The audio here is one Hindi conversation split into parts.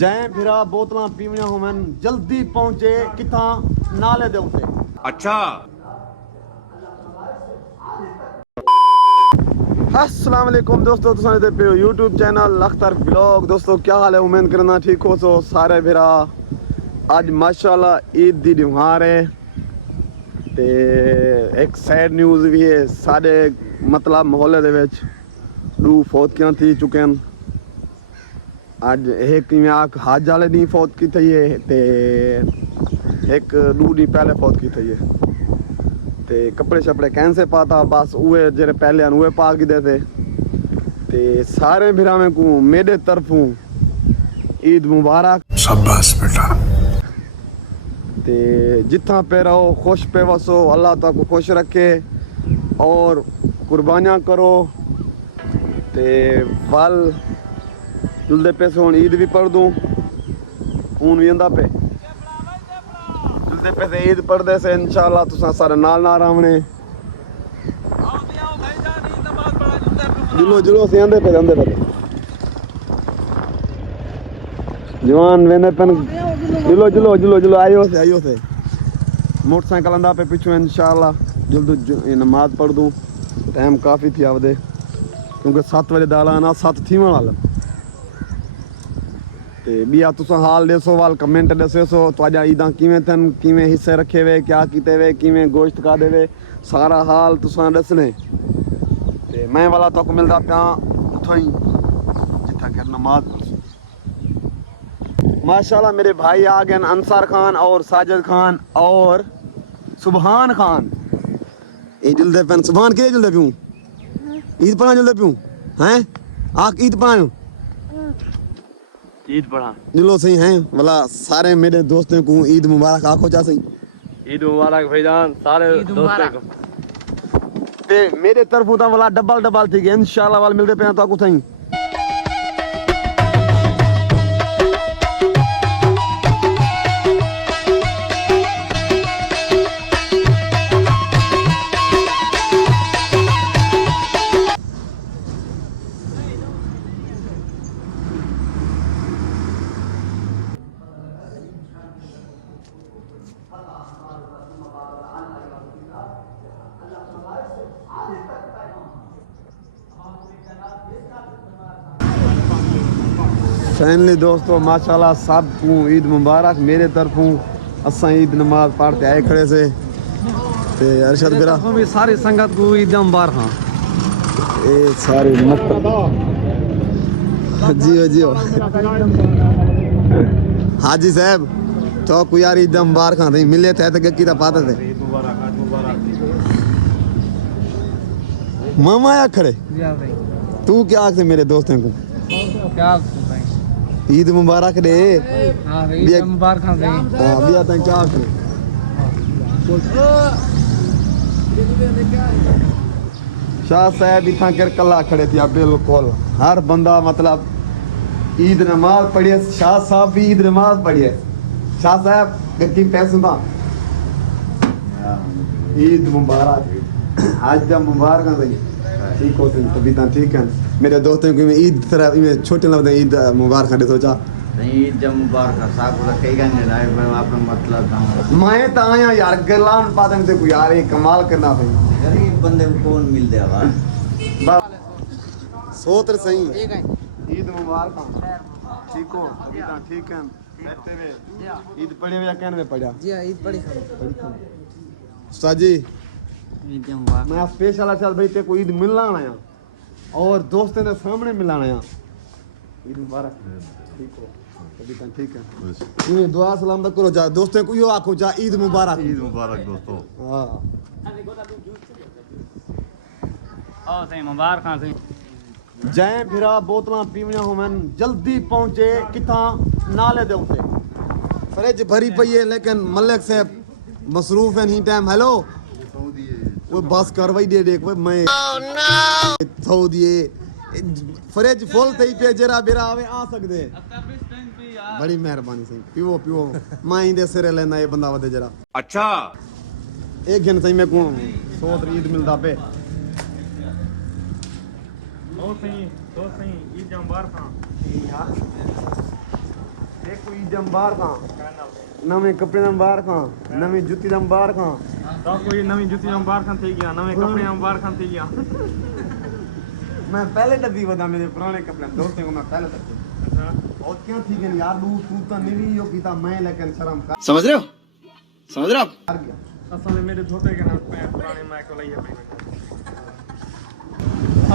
जै फिरा बोतलां पीवनियां होवन जल्दी पहुंचे किथा नाले दे उत्ते। अच्छा अस्सलाम वालेकुम दोस्तों, तुसां दे पे यूट्यूब चैनल अख्तर ब्लॉग। दोस्तों क्या हाल है, उम्मीद करना ठीक हो सो सारे फिरा। आज माशाल्लाह ईद दी त्योहार है ते एक सैड न्यूज़ भी है। साढ़े मतलब मोहल्ले दे विच 2 फौतकियां थी चुके हैं। अज एक आख हज वाले दी फौत की थी है ते एक 2 दिन पहले फौत की थी है। ते कपड़े शपड़े कैंसे पाता बस उहे जेरे पहले उहे पा के दे ते सारे भिरावें को मेरे तरफों ईद मुबारक। शाबाश बेटा। ते जिथा पे रहो खुश पे वसो, अल्लाह ताला को खुश रखे और कुर्बानियाँ करो। ते वल जुलदे पे से ईद भी पढ़ दूँ, खून भी आंदा पे जुलदे पे से ईद पढ़दे से इंशाल्लाह तुसां सारे नाल नाल आवने। जुलो जुलो से आंदे पे जवान वेंदे पेन। जुलो जुलो जुलो जुलो आयो से मोटरसाइकिल आंदा पे पिछू इंशाल्लाह जल्द नमाज पढ़ दूँ। टाइम काफ़ी थी आवदे क्योंकि 7 बजे दाला ना 7 थी वाला ते बिया तुसां हाल दसो वाल कमेंट दसो तुझा ईदा किवें थन, किवें हिस्से रखे वे, क्या कीते वे, किवें गोश्त खादे वे, सारा हाल तुसां दसने। ते मैं वाला तो मिलता पिया उठो ही जिथा कर नमाज। माशाल्लाह मेरे भाई आ गए अंसार खान और साजिद खान और सुबहान खान। ये जल्दे पेन सुबहान के जल्दे पियूं ईद पढ़ा जल्दे पियूं हैं आख ईद पढ़ा ईद पढ़ा जुलो सही हैं वाला सारे मेरे दोस्तों को ईद मुबारक आखो जा सही। ईद मुबारक भाईजान सारे दोस्तों को। ते मेरे तरफों ता वाला डबल डबल थी गए इंशाल्लाह वाल मिलते पे तो कुछ ही। फैमिली दोस्तों माशाल्लाह सबको ईद मुबारक मेरे तरफों। असा ईद नमाज पढ़ते आए खड़े से ते अरशद बिरा भी सारी संगत को ईद मुबारक। हाँ ए सारे मत जियो जियो हाजी साहब तो को यार ईद मुबारक हाँ मिले थे तो की पाते थे मामा या खड़े तू क्या आखते मेरे दोस्तों को क्या ईद मुबारक दे। हाँ ईद मुबारक। हाँ बिया तक क्या आखते शाह साहब इतना कर कला खड़े थे बिल्कुल हर बंदा मतलब ईद नमाज पढ़िए। शाह साहब भी ईद नमाज पढ़िए। शाह साहब गद्दी पैसों का ईद मुबारक आज जब मुबारक भाई ठीक हो तभी ठीक है मेरे दोस्तों को ईद तरह छोटे लगते ईद मुबारक दे सोचा ईद जब मुबारक साहब कई आपका मतलब मैं तो आया यार गलान पादन से कोई यार ये कमाल करना भाई गरीब बंदे को कौन मिल दे सोतर सही ईद मुबारक ठीक हो अभी तो ठीक है बैठते हुए ईद पढ़े या कहने में पढ़ा जी ईद पढ़ी उस्ताद जी ईद मुबारक। मैं स्पेशल अच्छा भाई ते को ईद मिलना आया और दोस्तों के सामने मिलाना आया। ईद मुबारक ठीक हो अभी तो ठीक है ये दुआ सलाम करो जा दोस्तों को यो आखो जा ईद मुबारक दोस्तों। हां ओ सही मुबारक। हाँ सही जै फिरा बोतलां पीवनियां होवन जल्दी पहुंचे किथा नाले दे उत्ते। फ्रिज भरी पई है लेकिन मलिक साहब मसरूफ हैं ही टाइम। हेलो वो बस कार्रवाई दे देख मैं सऊदी फ्रिज फुल थई पे जरा बेरा आवे आ सकदे। बड़ी मेहरबानी सही पियो पियो मां इंदे सिरे लेना ये बंदा वदे जरा। अच्छा एक घंटे सही में को 100 ईद मिलदा पे ओ सही ईद मुबारक। देखो ईद अंबार खां नवे कपड़े अंबार खां नवी जुत्ती अंबार खां तो कोई नवी जुत्ती अंबार खान थी गया नवे कपड़े अंबार खान थी गया मैं पहले तभी बता मेरे पुराने कपड़े दोस्तों को मैं पहले तक और क्या थी कि यार तू तो नहीं यो कीता मैं लेकिन शर्म कर समझ रहे हो आप कर गया असल में मेरे धोते के ना पुराने मैं को लई अपने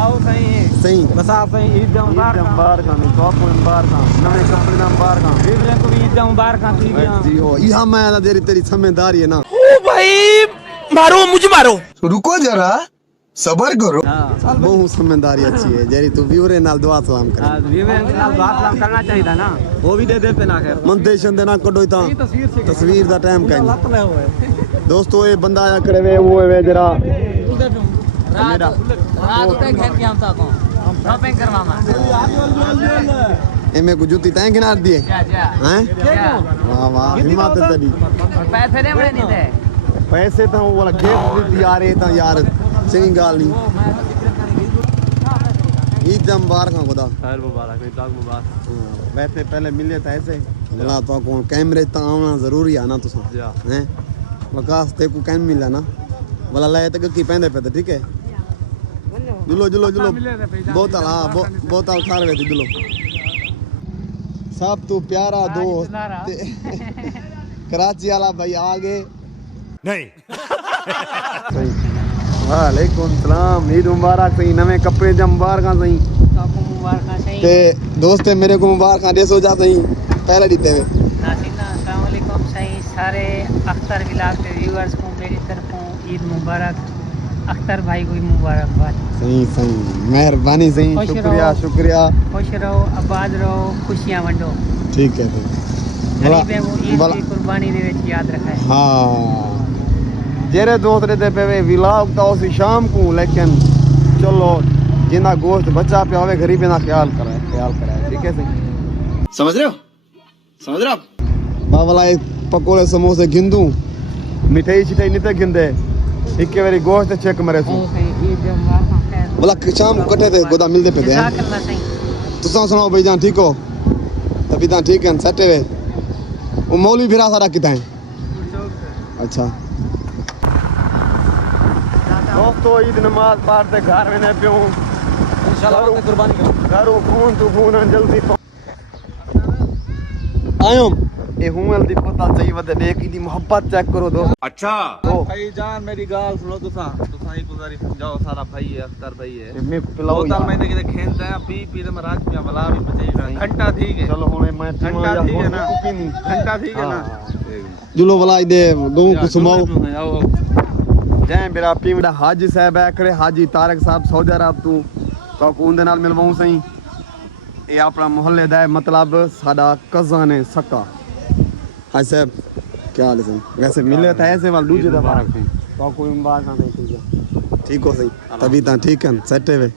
आओ सही सही बसा सही ईद मुबारक अंबार खां टॉप अंबार खां नवे कपड़े अंबार खां वीवरे को भी ईद मुबारक थी गया जी हो यहां मैं ना तेरी जिम्मेदारी है ना रुको जरा सबर करो हां बहुत जिम्मेदारी अच्छी है जेरी तू व्यूरे नाल दुआ सलाम कर वीवरे के साथ बात सलाम करना चाहिए था ना वो भी दे पे ना खैर मनटेशन देना कड्डो ता तस्वीर से तस्वीर दा टाइम लत कहीं ले हुए दोस्तों ये बंदा आया खड़े हुए वो है जरा रात तक घर के हम तक शॉपिंग करवामा एमे को जुती तैं गिनार दिए जा हैं क्या वाह वाह हिम्मत है तेरी पैसे नहीं बड़े नहीं थे पैसे तो वो वाला गेट दी यार ये ता यार सही गाल नहीं ईद मुबारक खां खुदा खैर मुबारक ईद मुबारक वैसे पहले मिले था ऐसे बोला तो कौन कैमरे ता आना जरूरी है ना तुसा हैं वकास ते को कैन मिला ना बोला ले तक की पहनदे पे ठीक है जुलो जुलो जुलो बोतल हाँ बोतल खार वे जुलो सब तू प्यारा दोस्त कराची वाला भाई आगे नहीं वालेकुम सलाम ईद मुबारक सही नवे कपड़े जम मुबारक सही आपको मुबारक सही ते दोस्त मेरे को मुबारक दे सो जा सही पहले दीते हुए नाज़रीन अस्सलाम वालेकुम सही सारे अख्तर व्लॉग के व्यूअर्स को मेरी तरफों ईद मुबारक अख्तर भाई को भी मुबारकबाद सही सही मेहरबानी सही खुश शुक्रिया रहो। शुक्रिया खुश रहो आबाद रहो खुशियां वंडो ठीक है गरीब है वो ईद भला की कुर्बानी दे विच याद रखे हाँ जेरे दोस्त रहते पे व्लॉग तो उसी शाम को लेकिन चलो जिना गोश्त बचा पे होवे गरीबी ना ख्याल करे ठीक है सही समझ रहे हो आप बाबला पकोड़े समोसे गिंदू मिठाई शिठाई नहीं गिंदे एक बारी गोश्त चेक मरे सो सही ईद मुबारक खैर बोला शाम को कटे थे गोदा मिलते पे थे जज़ाकल्लाह सही तुसा सुनाओ भाईजान ठीक हो तभी ता ठीक है सटे वे वो मौलवी फिरा सारा किता है अच्छा दोस्तों ईद नमाज पढ़ते घर में ने पियो इंशाल्लाह वक्त कुर्बानी करो घरों फोन तो फोन जल्दी आयो ए हूं जल्दी पता चाहिए वदे देख दी मोहब्बत चेक करो दोस्त अच्छा भाई जान मेरी गाल सुनो तुसा ही गुजारी जाओ सारा भाई है अख्तर भाई है मैं पिलाओ बोतल में किते खेलता है पी पी में रात में बला भी बचे घंटा ठीक है चलो हुने मैं घंटा ठीक है ना घंटा ठीक है ना जुलो वाला इदे गऊ को सुमाओ आओ जय मेरा पीवड़ा हाजी साहब है खड़े हाजी तारक साहब सऊदी अरब तू तो उनदे नाल मिलवाऊं सही ये अपना मोहल्ले दा मतलब साडा कज़न है सक्का हाय साहब क्या हाल है सही वैसे मिले था ऐसे वाल दूजे दा बारक थे तो कोई मुबारक नहीं ठीक हो सही तभी ता ठीक है सेटे वे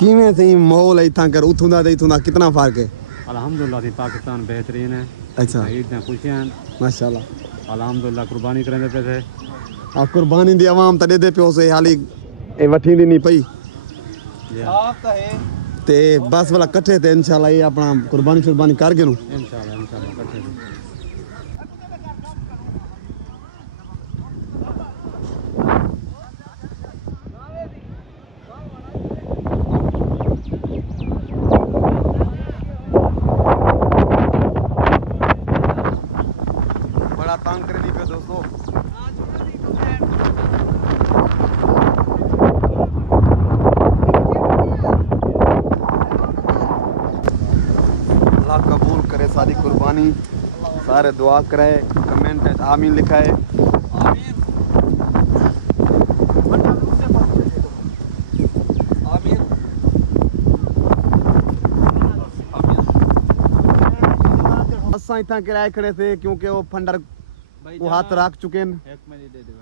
किवें सही माहौल इथां कर उथों दा कितना फर्क है अल्हम्दुलिल्लाह दी पाकिस्तान बेहतरीन है अच्छा ईद में खुशियां माशाल्लाह अल्हम्दुलिल्लाह कुर्बानी करने पे थे आ कुर्बानी दी आवाम त दे पियो से हाली ए वठी दी नहीं पई आप तो है ते बस वाला कट्ठे ते इंशाल्लाह ये अपना कुर्बानी शुरबानी कर गे नु इंशाल्लाह इकट्ठे बड़ा तंग करे नहीं पे दोस्तों अल्लाह कबूल करे सारी कुर्बानी सारे दुआ करे कमेंट में आमीन लिखा है असा इतना किराए खड़े थे क्योंकि वो फंडर को हाथ रख चुके हैं एक मिनट दे दे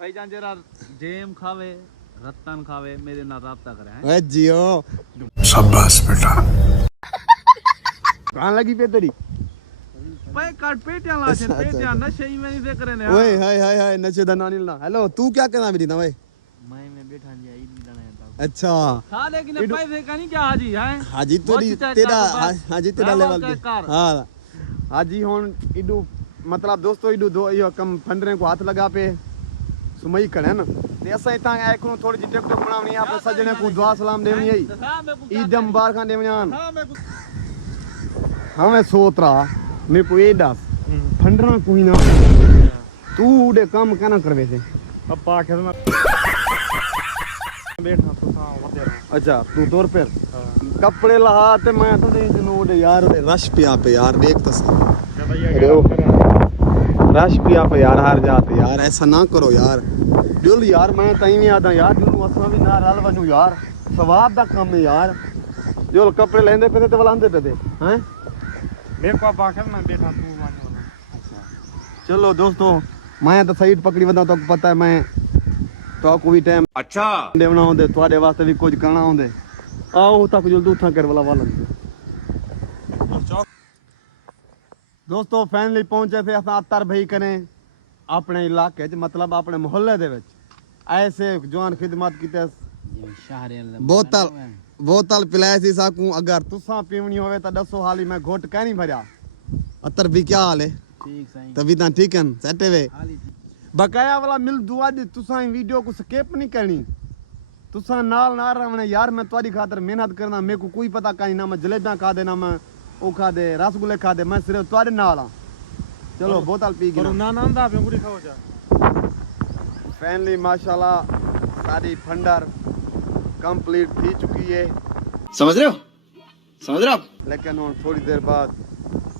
भाई जान जरा जेम खावे रत्तन खावे मेरे नाल राब्ता करे हैं ए जियो शाबाश बेटा कहां लगी पे तेरी भाई काट पेटियां ला छे अच्छा, पेटियां अच्छा। नशे ही में नहीं देख रहे ने ओए हाय हाय हाय नशे दा नानी ना हेलो तू क्या कहना मेरी ना भाई मैं बैठा जी ईद मिलाना है अच्छा खा लेकिन पैसे का नहीं क्या हाजी है हाजी तो बहुत चेक तेरा कर तो बस। हाजी तेरा लेवल लेवल चेक कर। हां हाजी हुन इडू मतलब दोस्तों इडू दो यो कम फंडरे को हाथ लगा पे सुमई कड़े न ते असा इता आए को थोड़ी जी टिकटॉक बनावनी आपने सजने को दुआ सलाम देवनी आई ईद मुबारक देवनी आन हमें सोतरा मेरे को ये दस फंडरा कोई ना तू उडे काम कहना करवे से पप्पा के मैं बैठा तो सा वदे रहा अच्छा तू तौर पर कपड़े लहा ते मैं तो दे दिनो उडे यार रश पिया पे यार देख तो रश पिया पे यार हार जाते यार ऐसा ना करो यार दिल यार मैं तई नहीं आता यार दिल असा भी ना रल वनु यार सवाब दा काम है यार जो कपड़े लेंदे पे ते वलांदे पे हैं मेरे को बाखर में बैठा तू मानो चलो दोस्तों मैं तो साइड पकड़ी वदा तो पता है मैं तो कोई टाइम अच्छा देवना होंदे तुम्हारे वास्ते भी कुछ करना होंदे आओ तक जल्दी उठा कर वाला वाला दोस्तों फाइनली पहुंचे थे अस अतर भाई कने अपने इलाके च मतलब अपने मोहल्ले दे विच ऐसे जवान खिदमत कीते बोतल पिलाए सी साकू अगर तुसा पीवनी होवे तो दसो हाली मैं घोट कह नहीं भरया अतर भी क्या हाल है ठीक सही तभी ता ठीक है सेटे वे बकाया वाला मिल दुआ दी तुसा वीडियो को स्किप नहीं करनी तुसा नाल ना रहने यार मैं तुम्हारी खातर मेहनत करना मेरे को कोई पता कहीं ना मैं जलेबियां खा देना मैं ओ खा दे रसगुल्ले खा दे मैं सिर्फ तुम्हारे नाल हां चलो बोतल पी के ना नाम दा पे गुड़ी खाओ जा फाइनली माशाल्लाह सारी फंडर कंप्लीट थी चुकी है समझ रहे हो लेकिन हुन थोड़ी देर बाद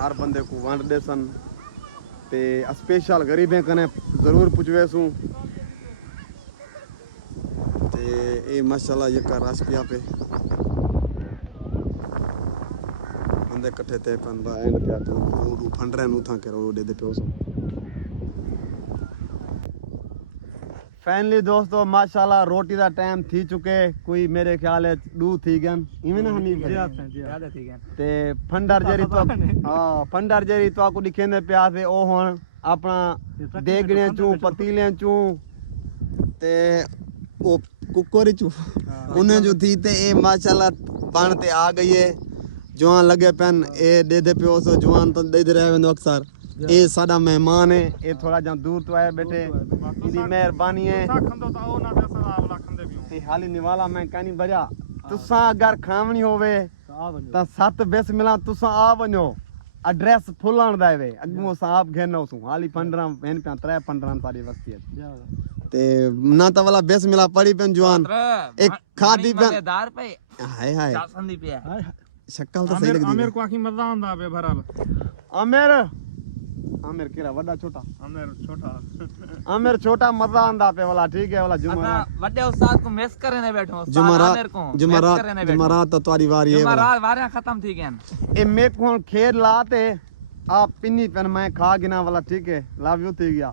हर बंदे को वंड देसन ते स्पेशल गरीबें कने जरूर पुछवेसू ते ए माशाल्लाह ये का रश पिया पे बंदे इकट्ठे ते पन एंड पिया तो फंडरे नु था के दे दे पे फाइनली दोस्तों माशाल्लाह रोटी दा टाइम थी चुके कोई मेरे ख्याल है 2 थी गन इवें ना हनी ज्यादा ठीक है ते फंडर जेरी तो हां फंडर जेरी तो को दिखेंदे पिया थे ओ हुन अपना देगड़े चू पतीले चू ते ओ कुकर चू उन्हें जो थी ते ए माशाल्लाह बन ते आ गई है जवान लगे पेन ए दे दे पियो सो जवान तो दे दे रहे वेंदो अक्सर ए साडा मेहमान है ए थोड़ा जा दूर तो आए बैठे इदी मेहरबानी है खंदो ता ओ ना दे सवाब खंदे भी ते हाली निवाला मैं कहनी भरिया तुसा अगर खावनी होवे ता 7 बेस मिला तुसा आ वनो एड्रेस फुल आन दावे अगमो साहब घेनो सु हाली 15 बहन पे 3 15 सारी वस्ती है ते ना ता वाला बेस मिला पड़ी पेन जवान एक खादी पेन मजेदार पे हाय हाय चासंदी पे शक्ल तो सही लगदी आमिर को आखी मजा आंदा पे भराल आमिर आमिर केरा वड्डा छोटा आमिर छोटा मजा आंदा पे वाला ठीक है वाला जुमरात बड़े उस्ताद को मिस करने बैठो जुमरात तो तुम्हारी बारी है जुमरात वारियां खत्म थी गन ए मे को खेर लाते आप पिन्नी पेन मैं खा गिना वाला ठीक है लव यू थी गया